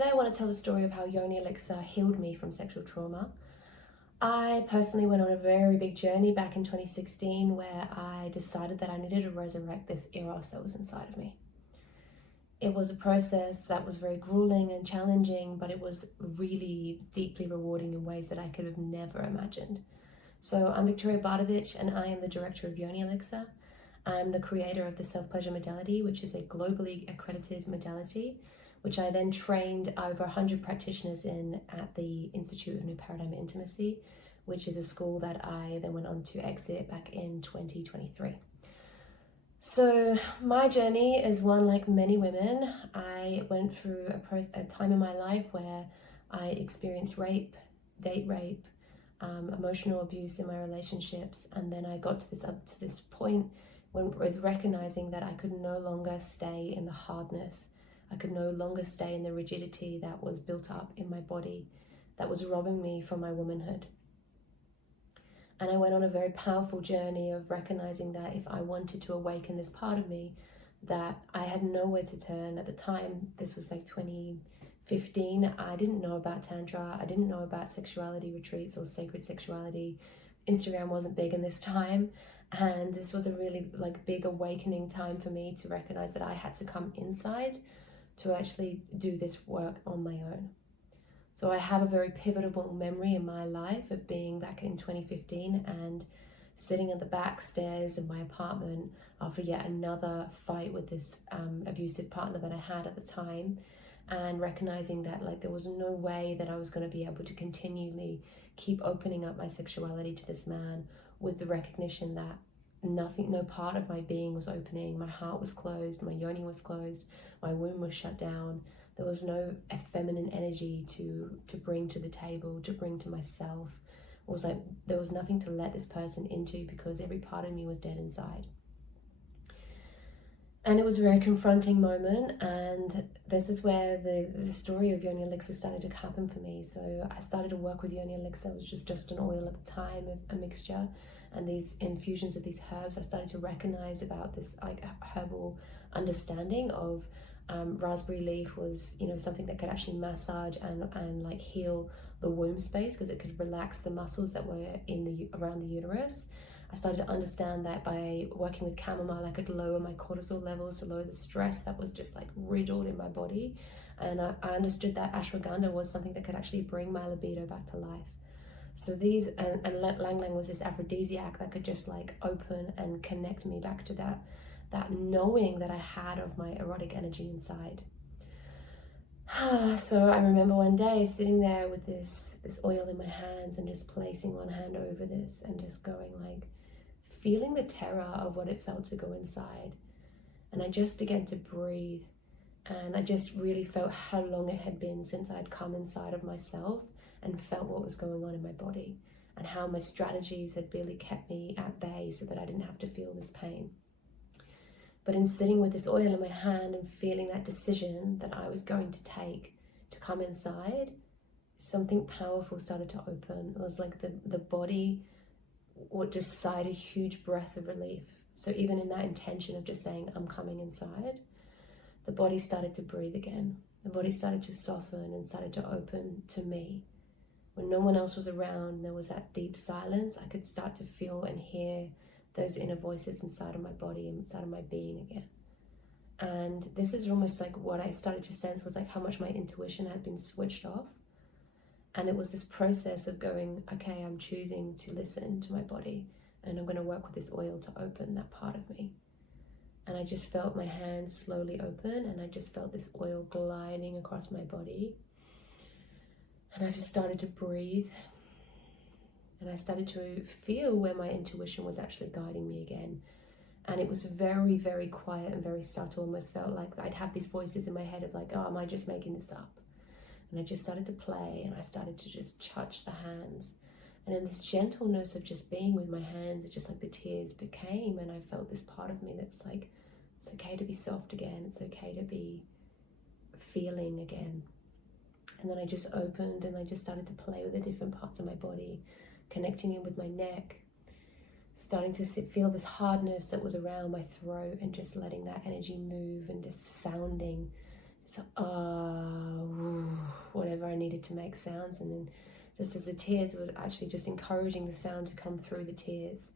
Today I want to tell the story of how Yoni Elixir healed me from sexual trauma. I personally went on a very big journey back in 2016 where I decided that I needed to resurrect this eros that was inside of me. It was a process that was very grueling and challenging, but it was really deeply rewarding in ways that I could have never imagined. So I'm Victoria Bartovich and I am the director of Yoni Elixir. I'm the creator of the Self-Pleasure Modality, which is a globally accredited modality, which I then trained over 100 practitioners in at the Institute of New Paradigm Intimacy, which is a school that I then went on to exit back in 2023. So my journey is one like many women. I went through a time in my life where I experienced rape, date rape, emotional abuse in my relationships, and then I got to this point with recognizing that I could no longer stay in the hardness. I could no longer stay in the rigidity that was built up in my body that was robbing me from my womanhood. And I went on a very powerful journey of recognizing that if I wanted to awaken this part of me, that I had nowhere to turn. At the time, this was like 2015, I didn't know about Tantra. I didn't know about sexuality retreats or sacred sexuality. Instagram wasn't big in this time. And this was a really big awakening time for me to recognize that I had to come inside to actually do this work on my own. So I have a very pivotal memory in my life of being back in 2015 and sitting at the back stairs of my apartment after yet another fight with this abusive partner that I had at the time, and recognizing that there was no way that I was going to be able to continually keep opening up my sexuality to this man, with the recognition that no part of my being was opening. My heart was closed, my yoni was closed, my womb was shut down. There was no feminine energy to bring to the table, to bring to myself. It was like there was nothing to let this person into because every part of me was dead inside. And it was a very confronting moment, and this is where the story of Yoni Elixir started to happen for me. So I started to work with Yoni Elixir. It was just an oil at the time, a mixture, and these infusions of these herbs. I started to recognize about this herbal understanding of raspberry leaf was something that could actually massage and heal the womb space, because it could relax the muscles that were around the uterus. I started to understand that by working with chamomile, I could lower my cortisol levels, to lower the stress that was just riddled in my body. And I understood that ashwagandha was something that could actually bring my libido back to life. So these, and Lang Lang was this aphrodisiac that could just open and connect me back to that knowing that I had of my erotic energy inside. So I remember one day sitting there with this oil in my hands and just placing one hand over this and just going feeling the terror of what it felt to go inside. And I just began to breathe, and I just really felt how long it had been since I'd come inside of myself and felt what was going on in my body, and how my strategies had really kept me at bay so that I didn't have to feel this pain. But in sitting with this oil in my hand and feeling that decision that I was going to take to come inside, something powerful started to open. It was like the body would just sighed a huge breath of relief. So even in that intention of just saying, I'm coming inside, the body started to breathe again. The body started to soften and started to open to me. When no one else was around, there was that deep silence. I could start to feel and hear those inner voices inside of my body and inside of my being again. And this is almost what I started to sense was how much my intuition had been switched off. And it was this process of going, okay, I'm choosing to listen to my body, and I'm going to work with this oil to open that part of me. And I just felt my hands slowly open, and I just felt this oil gliding across my body. And I just started to breathe. And I started to feel where my intuition was actually guiding me again. And it was very, very quiet and very subtle. Almost felt like I'd have these voices in my head of oh, am I just making this up? And I just started to play, and I started to just touch the hands. And in this gentleness of just being with my hands, it's just the tears became, and I felt this part of me that was it's okay to be soft again. It's okay to be feeling again. And then I just opened, and I just started to play with the different parts of my body, connecting in with my neck, starting to feel this hardness that was around my throat, and just letting that energy move and just sounding. So, to make sounds, and then just as the tears were actually just encouraging the sound to come through the tears,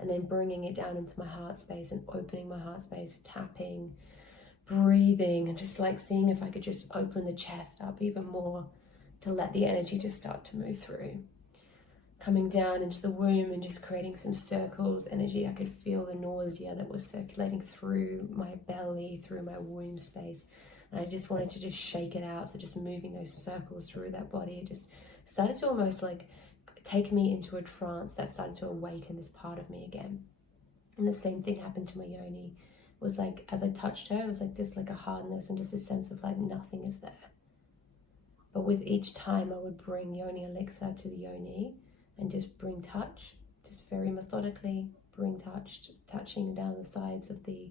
and then bringing it down into my heart space and opening my heart space, tapping, breathing, and just like seeing if I could just open the chest up even more to let the energy just start to move through. Coming down into the womb and just creating some circles, energy. I could feel the nausea that was circulating through my belly, through my womb space. And I just wanted to just shake it out. So just moving those circles through that body, it just started to almost like take me into a trance that started to awaken this part of me again. And the same thing happened to my yoni. It was like, as I touched her, it was like this, like a hardness and just a sense of like nothing is there. But with each time I would bring yoni elixir to the yoni and just bring touch, just very methodically bring touch, touching down the sides of the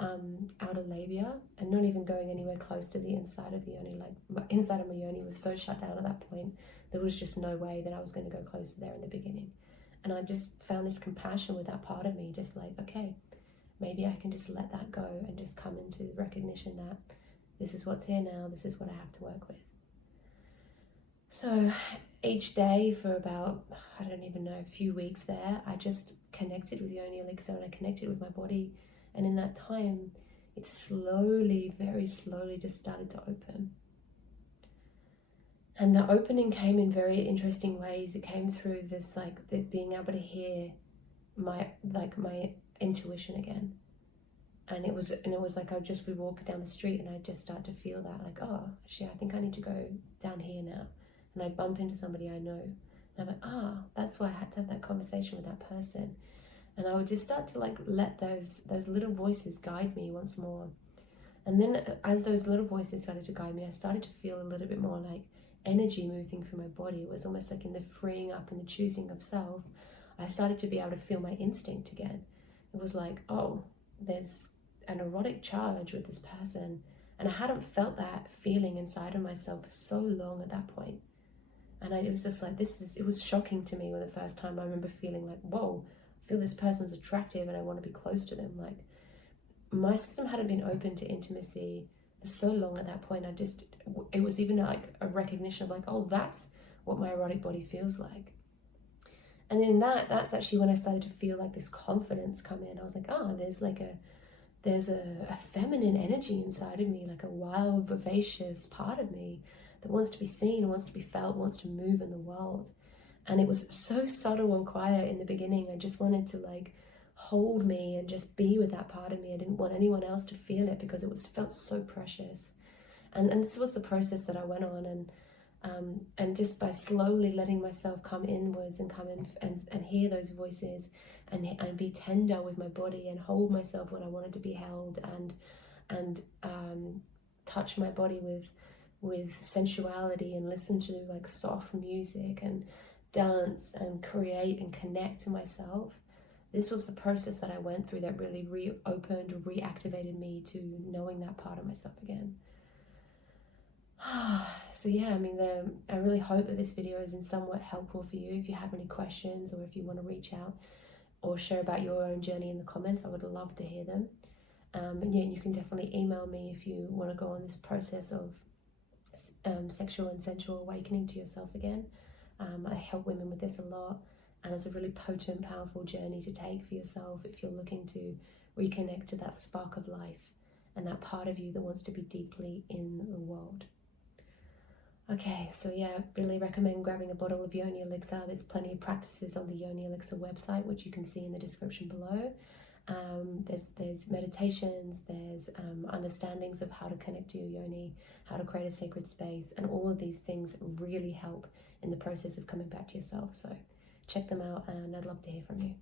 outer labia, and not even going anywhere close to the inside of the yoni. Like my inside of my yoni was so shut down at that point, there was just no way that I was going to go close to there in the beginning. And I just found this compassion with that part of me, just like, okay, maybe I can just let that go and just come into recognition that this is what's here now, this is what I have to work with. So each day for about, I don't even know, a few weeks there, I just connected with yoni elixir and I connected with my body. And in that time, it slowly, very slowly just started to open. And the opening came in very interesting ways. It came through this, like, the being able to hear my intuition again. And it was like I would just be walking down the street and I'd just start to feel that, like, oh, actually, I think I need to go down here now. And I'd bump into somebody I know. And I'm like, that's why I had to have that conversation with that person. And I would just start to like let those little voices guide me once more. And then as those little voices started to guide me, I started to feel a little bit more like energy moving through my body. It was almost like in the freeing up and the choosing of self, I started to be able to feel my instinct again. It was like, oh, there's an erotic charge with this person. And I hadn't felt that feeling inside of myself for so long at that point. And it was just like, it was shocking to me when the first time I remember feeling like, whoa, I feel this person's attractive and I want to be close to them. Like, my system hadn't been open to intimacy for so long at that point. It was even like a recognition of like, oh, that's what my erotic body feels like. And then that's actually when I started to feel like this confidence come in. I was like, there's a feminine energy inside of me, like a wild, vivacious part of me that wants to be seen, wants to be felt, wants to move in the world. And it was so subtle and quiet in the beginning. I just wanted to like hold me and just be with that part of me. I didn't want anyone else to feel it because it felt so precious. And this was the process that I went on, and just by slowly letting myself come inwards and come in and hear those voices and be tender with my body and hold myself when I wanted to be held, and touch my body with sensuality and listen to like soft music and dance and create and connect to myself. This was the process that I went through that really reopened or reactivated me to knowing that part of myself again. So yeah, I mean, I really hope that this video is in somewhat helpful for you. If you have any questions or if you want to reach out or share about your own journey in the comments, I would love to hear them. And yeah, you can definitely email me if you want to go on this process of sexual and sensual awakening to yourself again. I help women with this a lot, and it's a really potent, powerful journey to take for yourself if you're looking to reconnect to that spark of life and that part of you that wants to be deeply in the world. Okay, so yeah, really recommend grabbing a bottle of Yoni Elixir. There's plenty of practices on the Yoni Elixir website, which you can see in the description below. There's meditations, there's understandings of how to connect to your yoni, how to create a sacred space, and all of these things really help in the process of coming back to yourself. So check them out, and I'd love to hear from you.